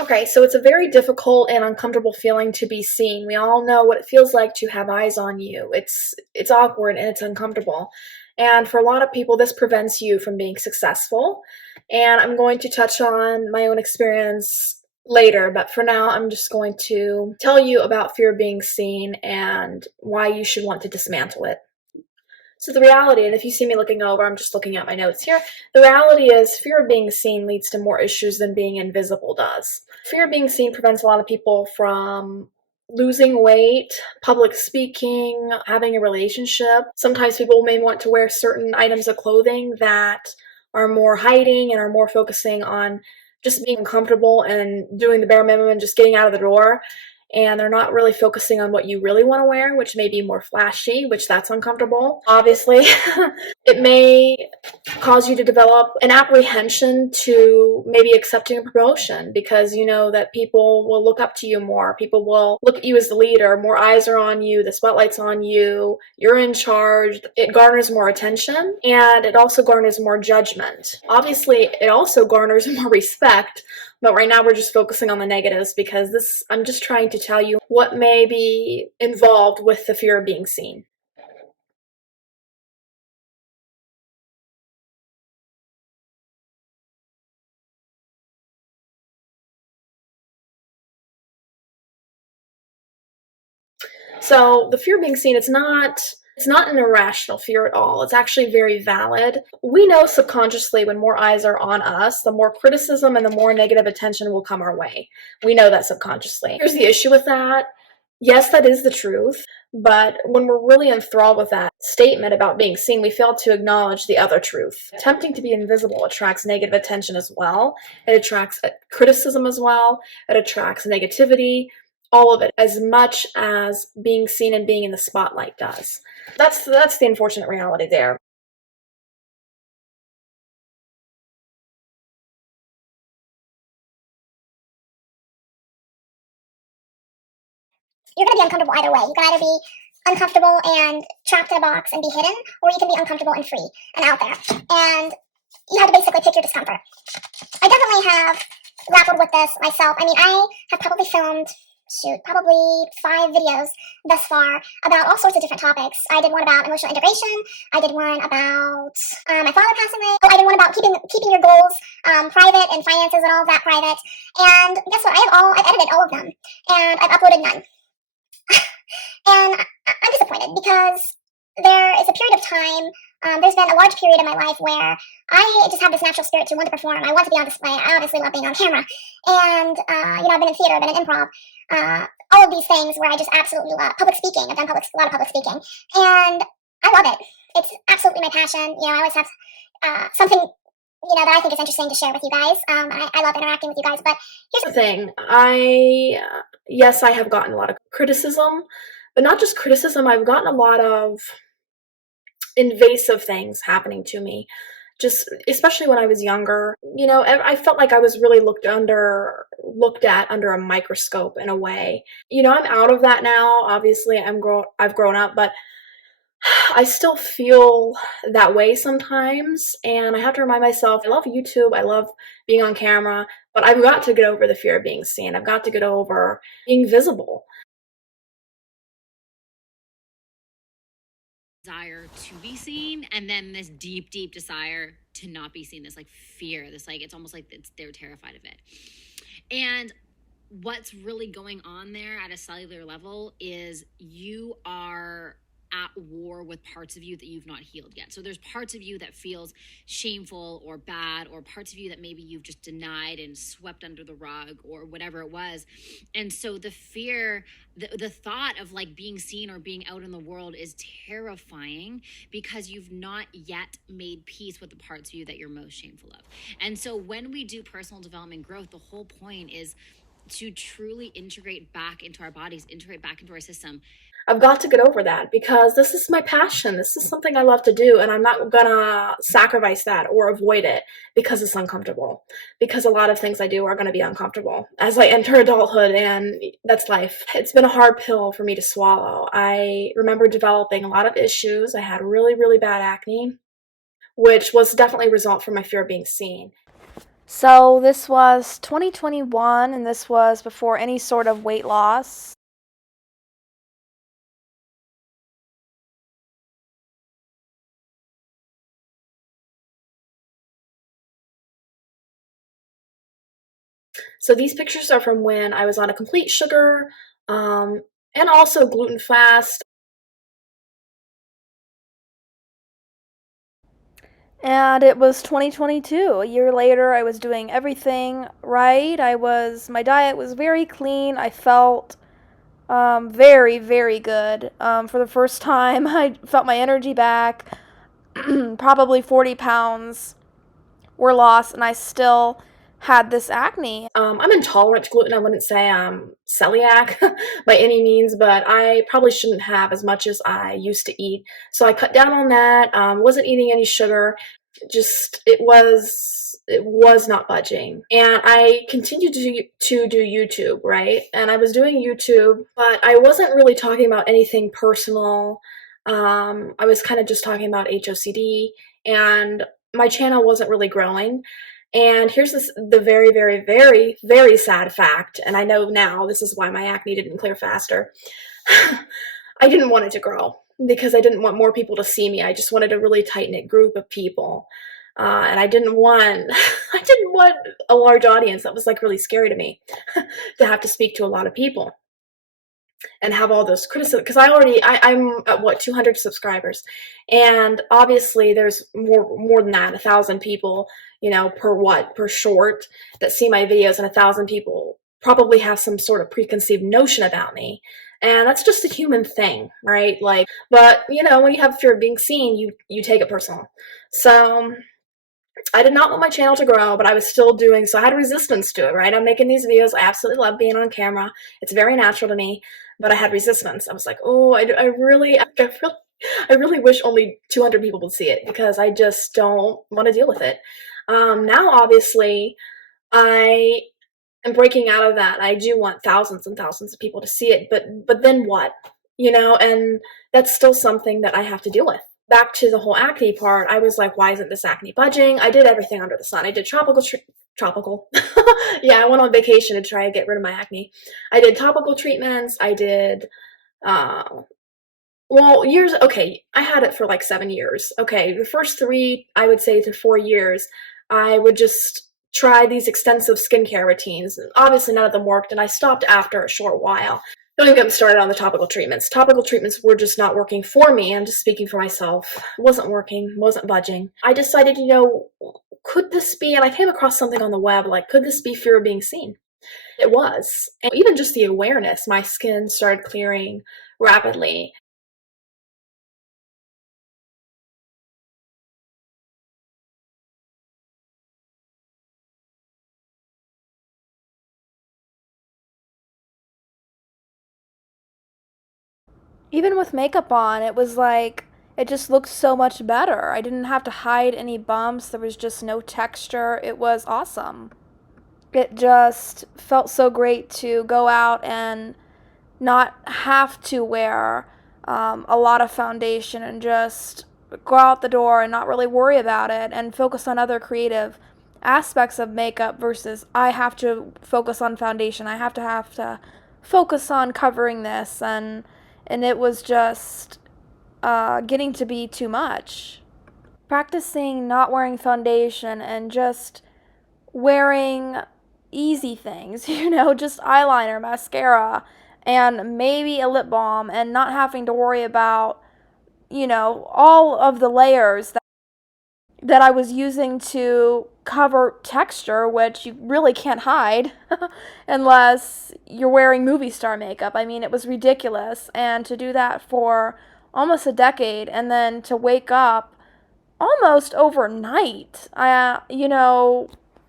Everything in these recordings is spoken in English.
Okay, so it's a very difficult and uncomfortable feeling to be seen. We all know what it feels like to have eyes on you. It's awkward and it's uncomfortable. And for a lot of people, this prevents you from being successful. And I'm going to touch on my own experience later, but for now, I'm just going to tell you about fear of being seen and why you should want to dismantle it. So the reality, and if you see me looking over, I'm just looking at my notes here, the reality is fear of being seen leads to more issues than being invisible does. Fear of being seen prevents a lot of people from losing weight, public speaking, having a relationship. Sometimes people may want to wear certain items of clothing that are more hiding and are more focusing on just being comfortable and doing the bare minimum and just getting out of the door, and they're not really focusing on what you really want to wear, which may be more flashy, which that's uncomfortable, obviously. It may cause you to develop an apprehension to maybe accepting a promotion because you know that people will look up to you more. People will look at you as the leader. More eyes are on you. The spotlight's on you. You're in charge. It garners more attention, and it also garners more judgment. Obviously, it also garners more respect. But right now we're just focusing on the negatives because I'm just trying to tell you what may be involved with the fear of being seen. So the fear of being seen, it's not an irrational fear at all. It's actually very valid. We know subconsciously when more eyes are on us, the more criticism and the more negative attention will come our way. We know that subconsciously. Here's the issue with that. Yes, that is the truth, but when we're really enthralled with that statement about being seen, we fail to acknowledge the other truth. Attempting to be invisible attracts negative attention as well. It attracts criticism as well. It attracts negativity, all of it, as much as being seen and being in the spotlight does. That's the unfortunate reality there. You're going to be uncomfortable either way. You can either be uncomfortable and trapped in a box and be hidden, or you can be uncomfortable and free and out there. And you have to basically pick your discomfort. I definitely have grappled with this myself. I mean, I have probably filmed, probably 5 videos thus far about all sorts of different topics. I did one about emotional integration. I did one about my father passing away. Oh, I did one about keeping your goals private and finances and all of that private. And guess what? I've edited all of them, and I've uploaded none. And I'm disappointed because there is a period of time, there's been a large period in my life where I just have this natural spirit to want to perform. I want to be on display. I obviously love being on camera. And, I've been in theater, I've been in improv, all of these things where I just absolutely love public speaking. I've done a lot of public speaking. And I love it. It's absolutely my passion. I always have something, that I think is interesting to share with you guys. I love interacting with you guys. But here's The thing, yes, I have gotten a lot of criticism, but not just criticism, I've gotten a lot of invasive things happening to me. Just especially when I was younger, I felt like I was really looked at under a microscope in a way. I'm out of that now. Obviously, I've grown up, but I still feel that way sometimes, and I have to remind myself, I love YouTube, I love being on camera, but I've got to get over the fear of being seen. I've got to get over being visible. Desire to be seen, and then this deep desire to not be seen, this like fear, this like it's almost like they're terrified of it. And what's really going on there at a cellular level is you are at war with parts of you that you've not healed yet. So there's parts of you that feels shameful or bad, or parts of you that maybe you've just denied and swept under the rug or whatever it was. And so the fear, the thought of like being seen or being out in the world is terrifying because you've not yet made peace with the parts of you that you're most shameful of. And so when we do personal development growth, the whole point is to truly integrate back into our bodies, integrate back into our system. I've got to get over that because this is my passion. This is something I love to do, and I'm not gonna sacrifice that or avoid it because it's uncomfortable. Because a lot of things I do are gonna be uncomfortable as I enter adulthood, and that's life. It's been a hard pill for me to swallow. I remember developing a lot of issues. I had really, really bad acne, which was definitely a result from my fear of being seen. So this was 2021, and this was before any sort of weight loss. So these pictures are from when I was on a complete sugar um, and also gluten fast. And it was 2022. A year later, I was doing everything right. My diet was very clean. I felt very, very good. For the first time, I felt my energy back. Probably 40 pounds were lost, and I still had this acne. I'm intolerant to gluten. I wouldn't say I'm celiac by any means, but I probably shouldn't have as much as I used to eat. So I cut down on that. Wasn't eating any sugar. Just it was not budging, and I continued to do YouTube, right? And I was doing YouTube, but I wasn't really talking about anything personal. I was kind of just talking about HOCD, and my channel wasn't really growing. And here's the very, very, very, very sad fact, and I know now this is why my acne didn't clear faster. I didn't want it to grow because I didn't want more people to see me. I just wanted a really tight knit group of people, and I didn't want I didn't want a large audience. That was like really scary to me to have to speak to a lot of people and have all those criticism because I'm at what 200 subscribers, and obviously there's more than that, 1,000 people, per short that see my videos, and 1,000 people probably have some sort of preconceived notion about me, and that's just a human thing, right? Like, but when you have fear of being seen, you take it personal. So I did not want my channel to grow, but I was still doing so. I had resistance to it, right? I'm making these videos. I absolutely love being on camera. It's very natural to me, but I had resistance. I was like, oh, I really wish only 200 people would see it because I just don't want to deal with it. Now, obviously, I am breaking out of that. I do want thousands and thousands of people to see it, but then what? And that's still something that I have to deal with. Back to the whole acne part, I was like, why isn't this acne budging? I did everything under the sun. I did tropical. Yeah, I went on vacation to try to get rid of my acne. I did topical treatments. I did, uh, well, years. Okay, I had it for like 7 years. Okay, the first 3, I would say, to 4 years, I would just try these extensive skincare routines. Obviously, none of them worked, and I stopped after a short while. Don't even get me started on the topical treatments. Topical treatments were just not working for me. I'm just speaking for myself. It wasn't working, wasn't budging. I decided, could this be, and I came across something on the web, like, could this be fear of being seen? It was. And even just the awareness, my skin started clearing rapidly. Even with makeup on, it was like, it just looked so much better. I didn't have to hide any bumps, there was just no texture. It was awesome. It just felt so great to go out and not have to wear a lot of foundation and just go out the door and not really worry about it and focus on other creative aspects of makeup versus I have to focus on foundation. I have to focus on covering this, and it was just getting to be too much. Practicing not wearing foundation and just wearing easy things, just eyeliner, mascara, and maybe a lip balm, and not having to worry about, all of the layers that I was using to cover texture, which you really can't hide unless you're wearing movie star makeup. I mean, it was ridiculous. And to do that for almost a decade and then to wake up almost overnight,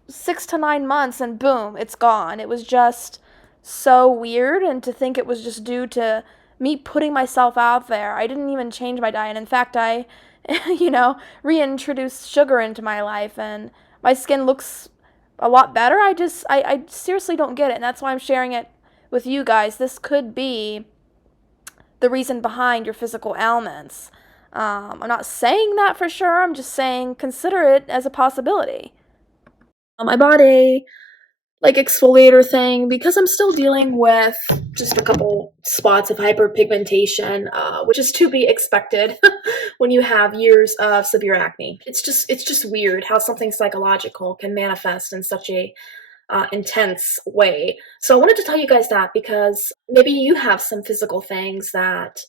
6 to 9 months, and boom, it's gone. It was just so weird, and to think it was just due to me putting myself out there. I didn't even change my diet. In fact, I, reintroduced sugar into my life, and my skin looks a lot better. I seriously don't get it, and that's why I'm sharing it with you guys. This could be the reason behind your physical ailments. I'm not saying that for sure. I'm just saying consider it as a possibility. I bought a like exfoliator thing because I'm still dealing with just a couple spots of hyperpigmentation, which is to be expected when you have years of severe acne. It's just weird how something psychological can manifest in such a intense way. So I wanted to tell you guys that because maybe you have some physical things that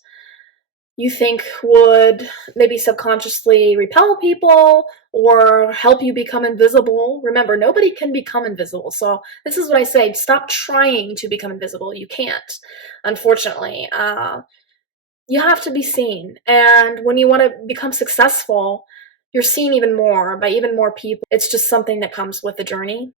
you think would maybe subconsciously repel people or help you become invisible. Remember, nobody can become invisible. So this is what I say, stop trying to become invisible. You can't, unfortunately. You have to be seen. And when you want to become successful, you're seen even more by even more people. It's just something that comes with the journey.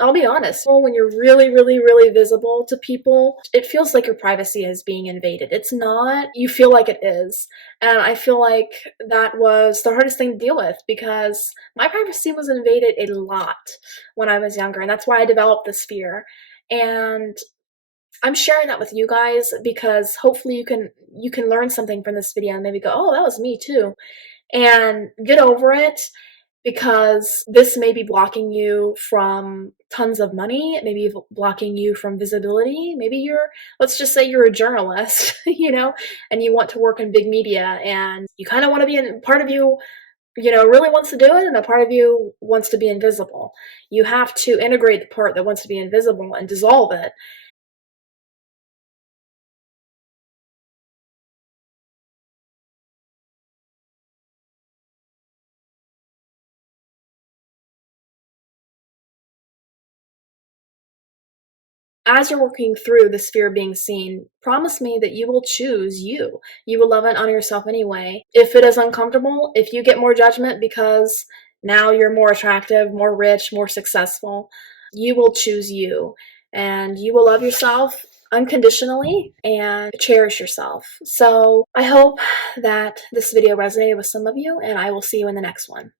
I'll be honest, when you're really, really, really visible to people, it feels like your privacy is being invaded. It's not. You feel like it is. And I feel like that was the hardest thing to deal with because my privacy was invaded a lot when I was younger. And that's why I developed this fear. And I'm sharing that with you guys because hopefully you can learn something from this video and maybe go, oh, that was me too. And get over it because this may be blocking you from tons of money, maybe blocking you from visibility. Maybe let's just say you're a journalist, and you want to work in big media and you kind of want to be in part of you, really wants to do it and a part of you wants to be invisible. You have to integrate the part that wants to be invisible and dissolve it. As you're working through this fear of being seen, promise me that you will choose you. You will love and honor yourself anyway. If it is uncomfortable, if you get more judgment because now you're more attractive, more rich, more successful, you will choose you. And you will love yourself unconditionally and cherish yourself. So I hope that this video resonated with some of you, and I will see you in the next one.